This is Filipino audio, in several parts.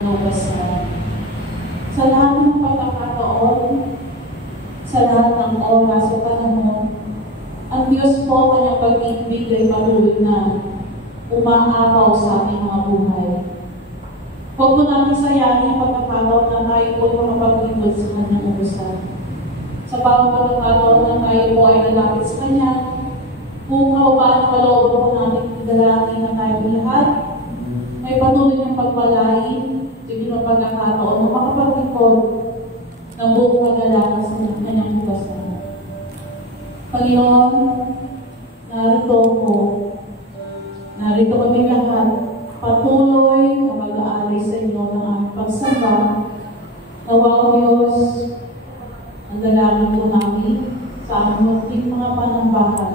Sa lahat ng pagkakataon, sa lahat ng oras o panahon, ang Diyos po kanyang pag-ibig ay patuloy na umaapaw sa ating mga buhay. Huwag po natin sayangin ang pagkakataon na tayo po makapaglingkod sa kanyang ubusan. Sa bawat pagkakataon na tayo po ay nalapit sa kanya, kung kaubaan ang kalooban po natin dalangin na tayo lahat, may patuloy ng pagpalain, yung pagkakataon na makapaglingkod ng buong kagalakan sa kanyang ubusan. Panginoon, narito po, narito kami lahat, patuloy na mag-aalay sa inyo ng aming pagsamba. Nawa o Diyos, ang dalangin po namin sa aming mga panambahan.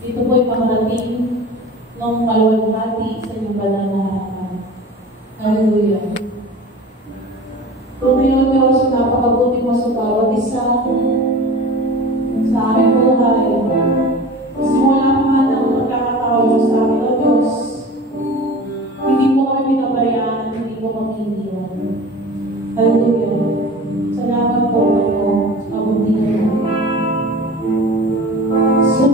Ito po ay pangarating ng maluwalhati sa inyong banal na harapan. Hallelujah. Tunay o Diyos, napakabuti mo sa bawat isa sa aming buhay. Simula pa ng pagkakatawag sa amin o Diyos, hindi po kami binabayaan, hindi po kami iniwan. Hallelujah. Salamat po kayo sa mabuti niyo. Sa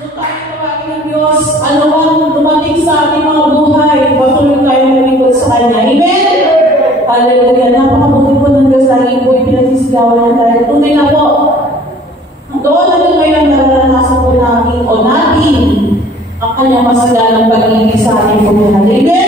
Kung tayo tawagin ng Diyos, ano man dumating sa ating mga buhay, patuloy tayo lumikod sa Kanya. Amen? Hallelujah. Napakabuti po ng Diyos. Lagi po ipinagsisigawan niya tayo. Tunay na po. Doon na ngayon nararanasan po natin o natin ang Kanyang masigalang pag-ibig sa ating pagbuhay. Amen?